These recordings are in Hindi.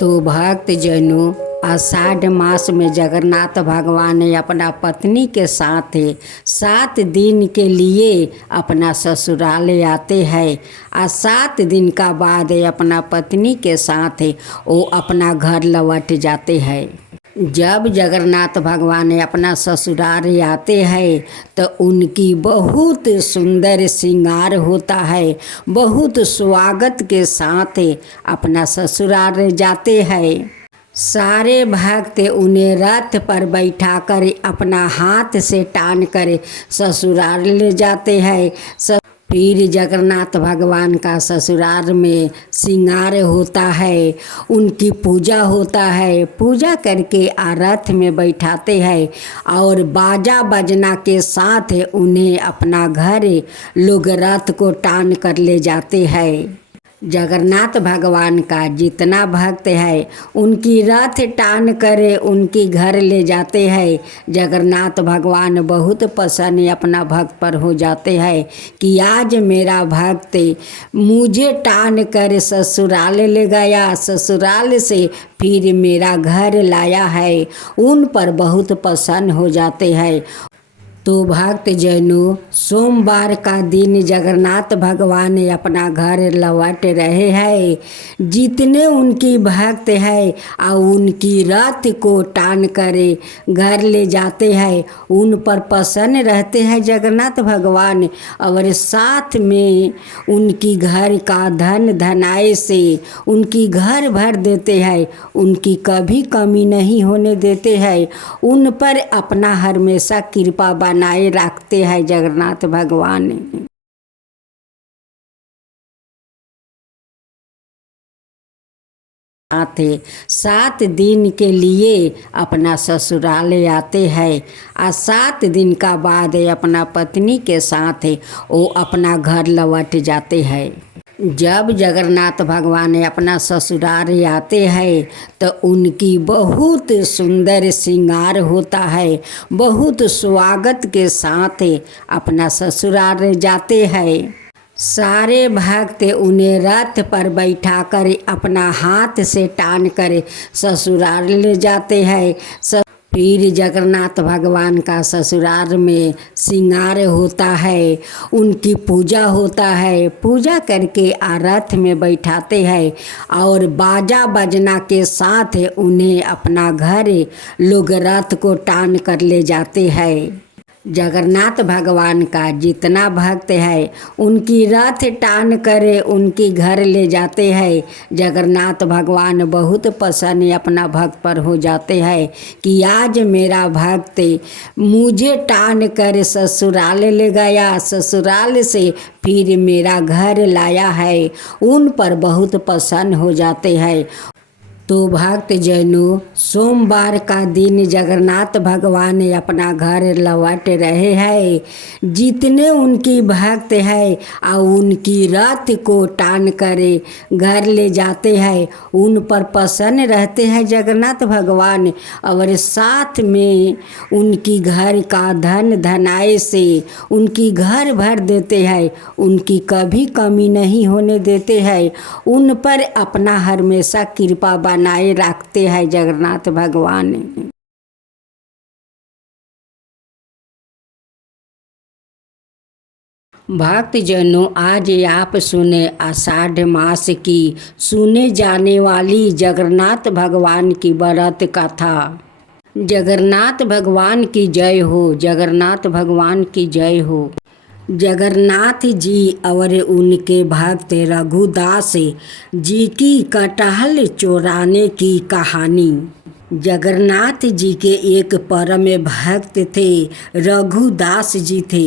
तो भक्त जनों, आषाढ़ मास में जगन्नाथ भगवान ने अपना पत्नी के साथ 7 दिन के लिए अपना ससुराल आते हैं। और 7 दिन का बाद अपना पत्नी के साथ वो अपना घर लौट जाते हैं। जब जगन्नाथ भगवान अपना ससुराल आते हैं तो उनकी बहुत सुंदर श्रृंगार होता है, बहुत स्वागत के साथ अपना ससुराल जाते हैं। सारे भक्त उन्हें रथ पर बैठाकर अपना हाथ से टान कर ससुराल ले जाते हैं। फिर जगन्नाथ भगवान का ससुराल में श्रृंगार होता है, उनकी पूजा होता है। पूजा करके रथ में बैठाते हैं और बाजा बजना के साथ उन्हें अपना घर लोग रथ को टान कर ले जाते हैं। जगन्नाथ भगवान का जितना भक्त है उनकी रथ टान कर उनकी घर ले जाते हैं। जगन्नाथ भगवान बहुत प्रसन्न अपना भक्त पर हो जाते हैं कि आज मेरा भक्त मुझे टान कर ससुराल ले गया, ससुराल से फिर मेरा घर लाया है। उन पर बहुत प्रसन्न हो जाते हैं। तो भक्त जनों, सोमवार का दिन जगन्नाथ भगवान अपना घर लौट रहे हैं। जितने उनकी भक्त है और उनकी रथ को टान कर घर ले जाते हैं, उन पर प्रसन्न रहते हैं जगन्नाथ भगवान। और साथ में उनकी घर का धन धनाए से उनकी घर भर देते हैं, उनकी कभी कमी नहीं होने देते हैं। उन पर अपना हमेशा कृपा बनाए रखते हैं जगन्नाथ भगवान। आते 7 दिन के लिए अपना ससुराल आते हैं और 7 दिन का बाद अपना पत्नी के साथ वो अपना घर लौट जाते हैं। जब जगन्नाथ भगवान अपना ससुराल आते हैं तो उनकी बहुत सुंदर श्रृंगार होता है, बहुत स्वागत के साथ अपना ससुराल जाते हैं। सारे भक्त उन्हें रथ पर बैठाकर अपना हाथ से टान कर ससुराल ले जाते हैं। फिर जगन्नाथ भगवान का ससुराल में श्रृंगार होता है, उनकी पूजा होता है। पूजा करके रथ में बैठाते हैं और बाजा बजना के साथ उन्हें अपना घर लोग रथ को टान कर ले जाते हैं। जगन्नाथ भगवान का जितना भक्त है उनकी रथ टान कर उनकी घर ले जाते हैं। जगन्नाथ भगवान बहुत प्रसन्न अपना भक्त पर हो जाते हैं कि आज मेरा भक्त मुझे टान कर ससुराल ले गया, ससुराल से फिर मेरा घर लाया है। उन पर बहुत प्रसन्न हो जाते हैं। तो भक्त जनों, सोमवार का दिन जगन्नाथ भगवान अपना घर लौट रहे हैं। जितने उनकी भक्त है और उनकी रथ को टान कर घर ले जाते हैं, उन पर प्रसन्न रहते हैं जगन्नाथ भगवान। और साथ में उनकी घर का धन धनाए से उनकी घर भर देते हैं, उनकी कभी कमी नहीं होने देते हैं। उन पर अपना हमेशा कृपा बनाए रखते हैं जगन्नाथ भगवान। भक्त जनों, आज आप सुने आषाढ़ मास की सुने जाने वाली जगन्नाथ भगवान की व्रत कथा। जगन्नाथ भगवान की जय हो, जगन्नाथ भगवान की जय हो। जगन्नाथ जी और उनके भक्त रघुदास जी की कटहल चोराने की कहानी। जगन्नाथ जी के एक परम भक्त थे, रघुदास जी थे।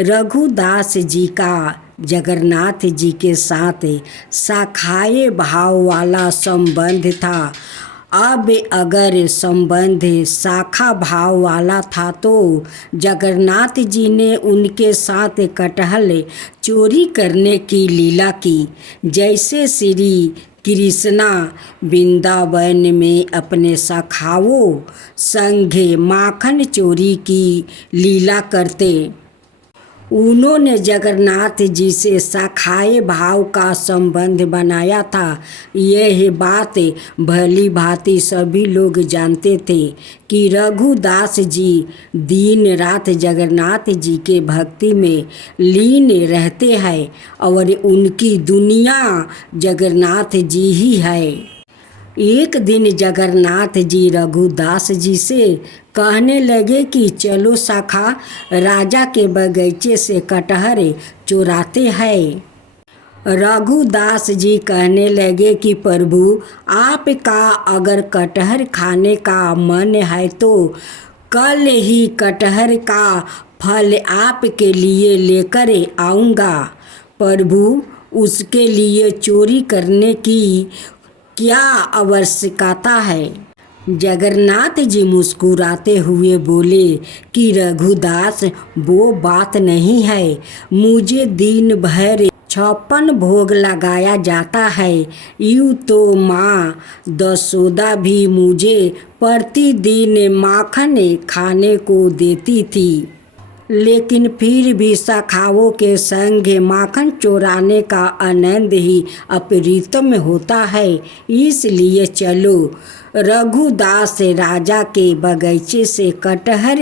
रघुदास जी का जगन्नाथ जी के साथ शाखाए भाव वाला संबंध था। अब अगर संबंध शाखा भाव वाला था तो जगन्नाथ जी ने उनके साथ कटहल चोरी करने की लीला की। जैसे श्री कृष्णा वृंदावन में अपने सखाओं संग माखन चोरी की लीला करते, उन्होंने जगन्नाथ जी से सखाए भाव का संबंध बनाया था। यह बात भली भांति सभी लोग जानते थे कि रघुदास जी दिन रात जगन्नाथ जी के भक्ति में लीन रहते हैं और उनकी दुनिया जगन्नाथ जी ही है। एक दिन जगन्नाथ जी रघुदास जी से कहने लगे कि चलो सखा, राजा के बगीचे से कटहर चुराते हैं। रघुदास जी कहने लगे कि प्रभु, आपका अगर कटहर खाने का मन है तो कल ही कटहर का फल आपके लिए लेकर आऊँगा। प्रभु, उसके लिए चोरी करने की क्या आवश्यकता है? जगन्नाथ जी मुस्कुराते हुए बोले कि रघुदास, वो बात नहीं है। मुझे दिन भर 56 भोग लगाया जाता है। यूँ तो माँ दशोदा भी मुझे प्रतिदिन माखन खाने को देती थी, लेकिन फिर भी सखाओं के संग माखन चुराने का आनंद ही अप्रतिम होता है। इसलिए चलो रघुदास राजा के बगीचे से कटहर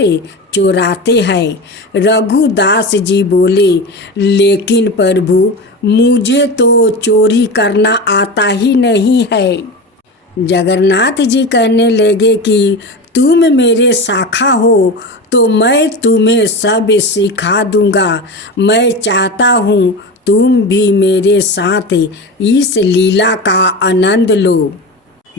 चुराते हैं। रघुदास जी बोले, लेकिन प्रभु, मुझे तो चोरी करना आता ही नहीं है। जगन्नाथ जी कहने लगे कि तुम मेरे शाखा हो तो मैं तुम्हें सब सिखा दूंगा। मैं चाहता हूँ तुम भी मेरे साथ इस लीला का आनंद लो।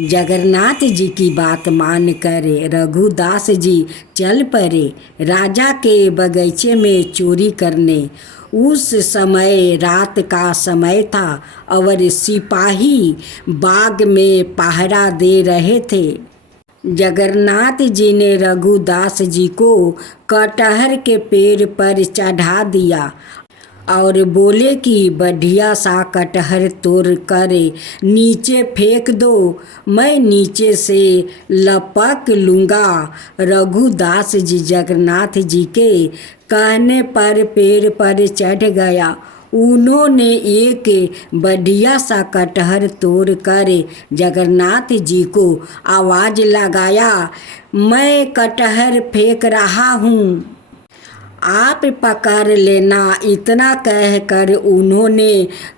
जगन्नाथ जी की बात मानकर रघुदास जी चल पड़े राजा के बगीचे में चोरी करने। उस समय रात का समय था और सिपाही बाग में पहरा दे रहे थे। जगन्नाथ जी ने रघुदास जी को कटहर के पेड़ पर चढ़ा दिया और बोले कि बढ़िया सा कटहर तोड़ कर नीचे फेंक दो, मैं नीचे से लपक लूँगा। रघुदास जी जगन्नाथ जी के कहने पर पेड़ पर चढ़ गया। उन्होंने एक बढ़िया सा कटहर तोड़ कर जगन्नाथ जी को आवाज़ लगाया, मैं कटहर फेंक रहा हूँ, आप पकड़ लेना। इतना कहकर उन्होंने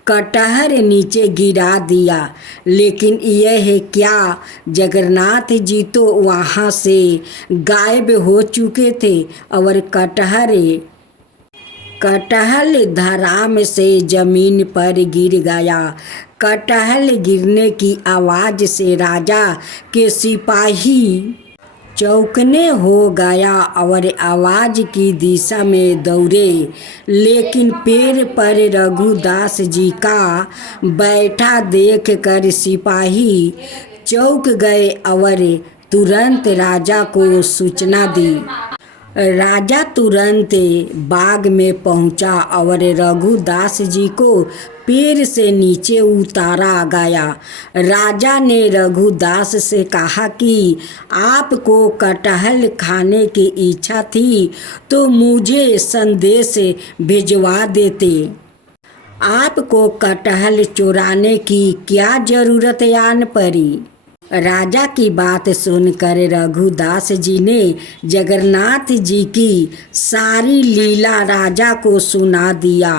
कटहर नीचे गिरा दिया। लेकिन यह क्या, जगन्नाथ जी तो वहाँ से गायब हो चुके थे और कटहल धड़ाम से जमीन पर गिर गया। कटहल गिरने की आवाज़ से राजा के सिपाही चौंकने हो गया और आवाज़ की दिशा में दौड़े, लेकिन पेड़ पर रघुदास जी का बैठा देख कर सिपाही चौंक गए और तुरंत राजा को सूचना दी। राजा तुरंत बाग में पहुंचा और रघुदास जी को पेड़ से नीचे उतारा गया। राजा ने रघुदास से कहा कि आपको कटहल खाने की इच्छा थी तो मुझे संदेश भिजवा देते। आपको कटहल चुराने की क्या ज़रूरत आन पड़ी? राजा की बात सुनकर रघुदास जी ने जगन्नाथ जी की सारी लीला राजा को सुना दिया।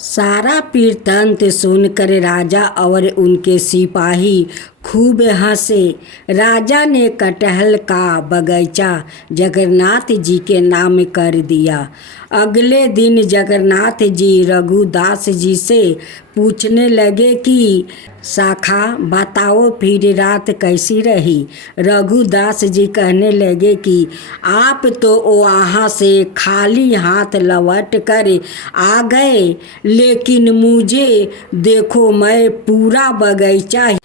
सारा वृत्तांत सुनकर राजा और उनके सिपाही खूब हंसे। राजा ने कटहल का बगीचा जगन्नाथ जी के नाम कर दिया। अगले दिन जगन्नाथ जी रघुदास जी से पूछने लगे कि शाखा, बताओ फिर रात कैसी रही? रघुदास जी कहने लगे कि आप तो वहाँ से खाली हाथ लौट कर आ गए, लेकिन मुझे देखो, मैं पूरा बगीचा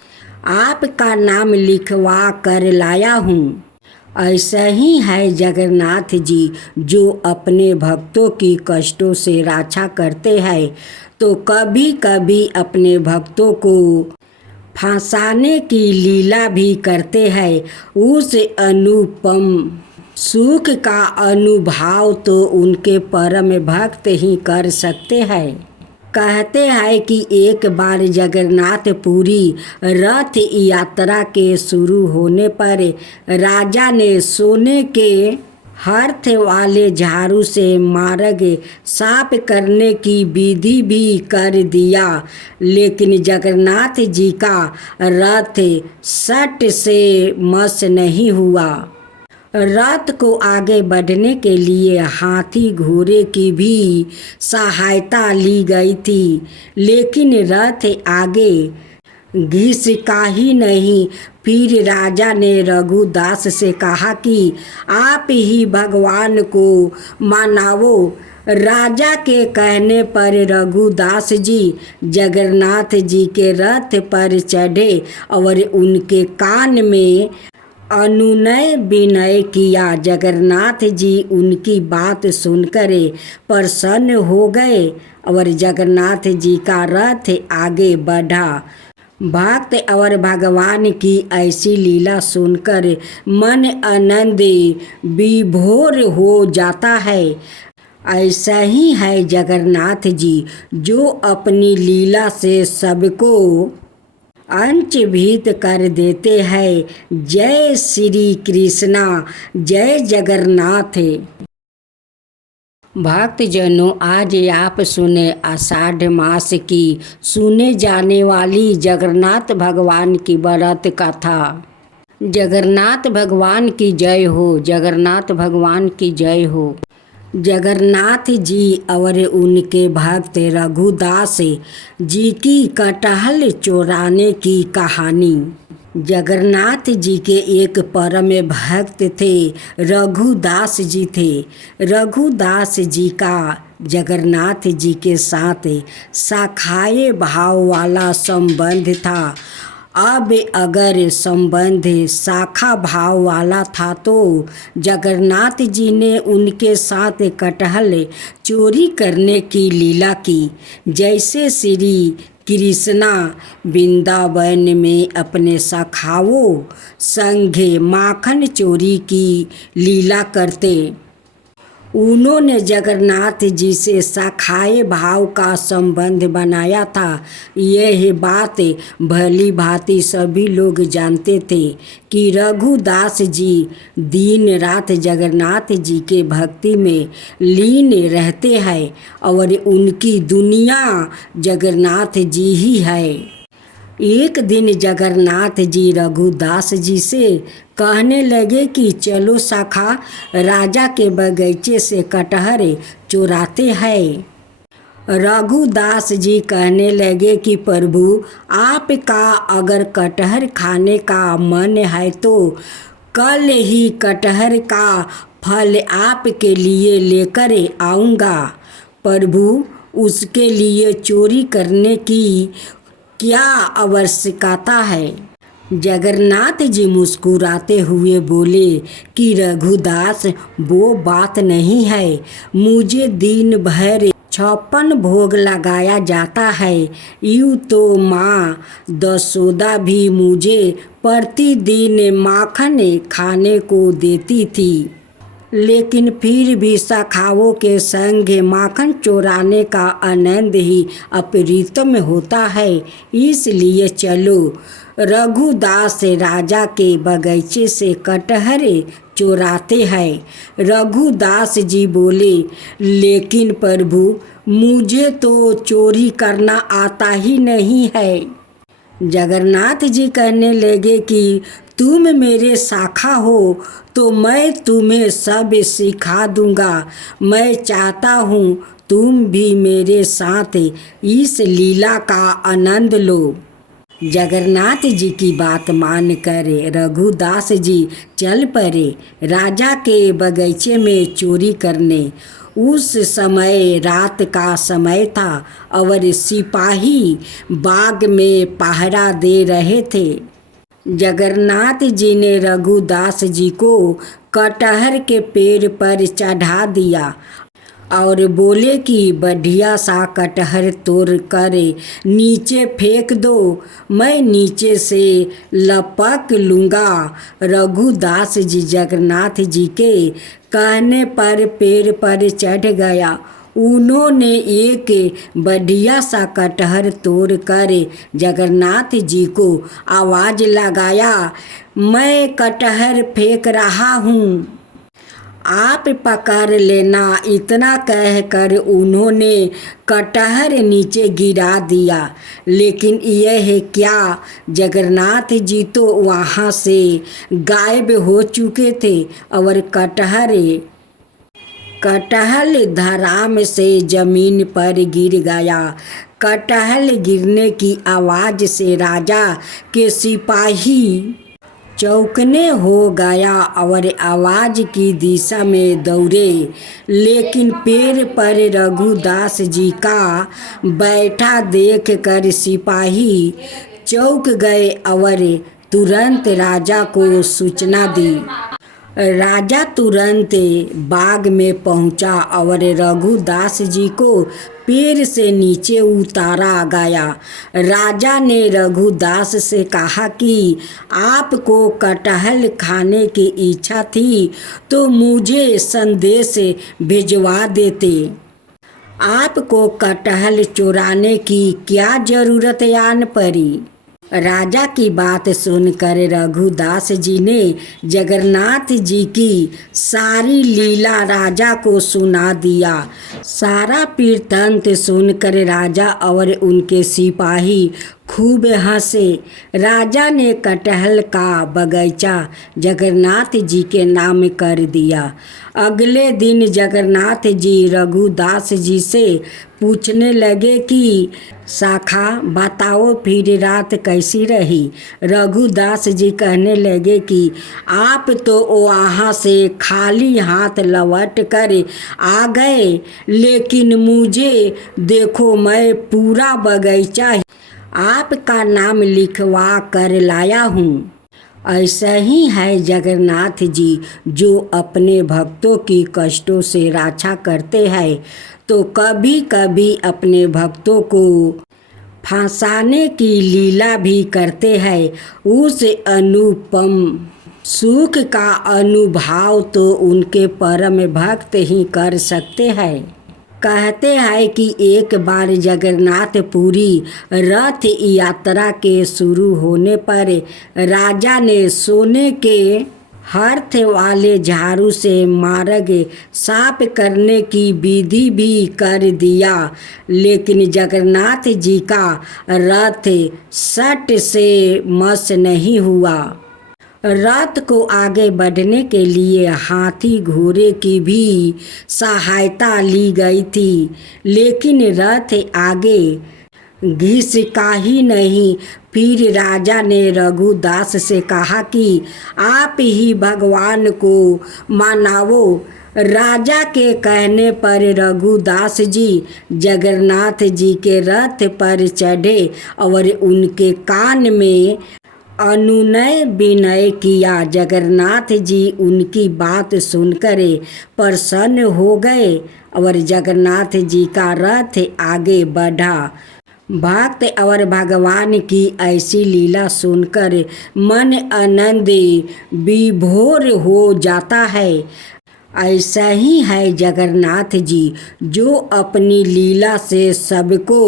आपका नाम लिखवा कर लाया हूँ। ऐसा ही है जगन्नाथ जी, जो अपने भक्तों की कष्टों से रक्षा करते हैं तो कभी कभी अपने भक्तों को फंसाने की लीला भी करते हैं। उस अनुपम सुख का अनुभव तो उनके परम भक्त ही कर सकते हैं। कहते हैं कि एक बार जगन्नाथपुरी रथ यात्रा के शुरू होने पर राजा ने सोने के हाथ वाले झाड़ू से मार्ग साफ करने की विधि भी कर दिया, लेकिन जगन्नाथ जी का रथ सट से मस नहीं हुआ। रथ को आगे बढ़ने के लिए हाथी घोड़े की भी सहायता ली गई थी, लेकिन रथ आगे घिसका ही नहीं। फिर राजा ने रघुदास से कहा कि आप ही भगवान को मनाओ। राजा के कहने पर रघुदास जी जगन्नाथ जी के रथ पर चढ़े और उनके कान में अनुनय विनय किया। जगन्नाथ जी उनकी बात सुनकर प्रसन्न हो गए और जगन्नाथ जी का रथ आगे बढ़ा। भक्त और भगवान की ऐसी लीला सुनकर मन आनंद विभोर हो जाता है। ऐसा ही है जगन्नाथ जी, जो अपनी लीला से सबको अंचभीत कर देते हैं। जय श्री कृष्णा, जय जगन्नाथ। भक्तजनों, आज आप सुने आषाढ़ मास की सुने जाने वाली जगन्नाथ भगवान की व्रत कथा। जगन्नाथ भगवान की जय हो, जगन्नाथ भगवान की जय हो। जगन्नाथ जी और उनके भक्त रघुदास जी की कटहल चोराने की कहानी। जगन्नाथ जी के एक परम भक्त थे, रघुदास जी थे। रघुदास जी का जगन्नाथ जी के साथ शाखाए भाव वाला संबंध था। अब अगर संबंध शाखा भाव वाला था तो जगन्नाथ जी ने उनके साथ कटहल चोरी करने की लीला की। जैसे श्री कृष्णा वृंदावन में अपने सखाओं संग माखन चोरी की लीला करते, उन्होंने जगन्नाथ जी से शाखाए भाव का संबंध बनाया था। यह बात भली भांति सभी लोग जानते थे कि रघुदास जी दिन रात जगन्नाथ जी के भक्ति में लीन रहते हैं और उनकी दुनिया जगन्नाथ जी ही है। एक दिन जगन्नाथ जी रघुदास जी से कहने लगे कि चलो शाखा राजा के बगीचे से कटहल चुराते हैं। रघुदास जी कहने लगे कि प्रभु, आपका अगर कटहल खाने का मन है तो कल ही कटहल का फल आपके लिए लेकर आऊँगा। प्रभु, उसके लिए चोरी करने की क्या आवश्यकता है? जगन्नाथ जी मुस्कुराते हुए बोले कि रघुदास, वो बात नहीं है। मुझे दिन भर 56 भोग लगाया जाता है। यूँ तो माँ दशोदा भी मुझे प्रतिदिन माखन खाने को देती थी, लेकिन फिर भी शाखाओं के संग माखन चोराने का आनंद ही अप्रितम होता है। इसलिए चलो रघुदास राजा के बगीचे से कटहल चोराते हैं। रघुदास जी बोले, लेकिन प्रभु, मुझे तो चोरी करना आता ही नहीं है। जगन्नाथ जी कहने लगे कि तुम मेरे शाखा हो तो मैं तुम्हें सब सिखा दूंगा। मैं चाहता हूँ तुम भी मेरे साथ इस लीला का आनंद लो। जगन्नाथ जी की बात मानकर रघुदास जी चल पड़े राजा के बगीचे में चोरी करने। उस समय रात का समय था और सिपाही बाग में पहरा दे रहे थे। जगन्नाथ जी ने रघुदास जी को कटहल के पेड़ पर चढ़ा दिया और बोले कि बढ़िया सा कटहर तोड़ कर नीचे फेंक दो, मैं नीचे से लपक लूँगा। रघुदास जी जगन्नाथ जी के कहने पर पेड़ पर चढ़ गया। उन्होंने एक बढ़िया सा कटहर तोड़ कर जगन्नाथ जी को आवाज़ लगाया, मैं कटहर फेंक रहा हूँ, आप पकड़ लेना। इतना कहकर उन्होंने कटहर नीचे गिरा दिया। लेकिन यह क्या, जगन्नाथ जी तो वहाँ से गायब हो चुके थे और कटहल धराम से ज़मीन पर गिर गया। कटहल गिरने की आवाज़ से राजा के सिपाही चौंकने हो गया और आवाज़ की दिशा में दौड़े। लेकिन पेड़ पर रघुदास जी का बैठा देख कर सिपाही चौंक गए और तुरंत राजा को सूचना दी। राजा तुरंत बाग में पहुंचा और रघुदास जी को पेड़ से नीचे उतारा गया। राजा ने रघुदास से कहा कि आपको कटहल खाने की इच्छा थी तो मुझे संदेश भिजवा देते। आपको कटहल चुराने की क्या ज़रूरत आन पड़ी। राजा की बात सुनकर रघुदास जी ने जगन्नाथ जी की सारी लीला राजा को सुना दिया। सारा वृत्तांत सुनकर राजा और उनके सिपाही खूब हंसे। राजा ने कटहल का बगीचा जगन्नाथ जी के नाम कर दिया। अगले दिन जगन्नाथ जी रघुदास जी से पूछने लगे कि शाखा बताओ फिर रात कैसी रही। रघुदास जी कहने लगे कि आप तो वहाँ से खाली हाथ लौट कर आ गए, लेकिन मुझे देखो मैं पूरा बगीचा आपका नाम लिखवा कर लाया हूँ। ऐसा ही है जगन्नाथ जी जो अपने भक्तों की कष्टों से रक्षा करते हैं, तो कभी कभी अपने भक्तों को फंसाने की लीला भी करते हैं। उस अनुपम सुख का अनुभव तो उनके परम भक्त ही कर सकते हैं। कहते हैं कि एक बार जगन्नाथपुरी रथ यात्रा के शुरू होने पर राजा ने सोने के हाथ वाले झाड़ू से मार्ग साफ करने की विधि भी कर दिया, लेकिन जगन्नाथ जी का रथ सट से मस नहीं हुआ। रथ को आगे बढ़ने के लिए हाथी घोड़े की भी सहायता ली गई थी, लेकिन रथ आगे घिसका ही नहीं। फिर राजा ने रघुदास से कहा कि आप ही भगवान को मनाओ। राजा के कहने पर रघुदास जी जगन्नाथ जी के रथ पर चढ़े और उनके कान में अनुनय विनय किया। जगन्नाथ जी उनकी बात सुनकर प्रसन्न हो गए और जगन्नाथ जी का रथ आगे बढ़ा। भक्त और भगवान की ऐसी लीला सुनकर मन आनंद विभोर हो जाता है। ऐसा ही है जगन्नाथ जी जो अपनी लीला से सबको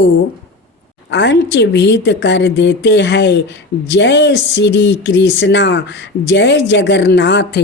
अंचभीत कर देते हैं। जय श्री कृष्णा, जय जगन्नाथ।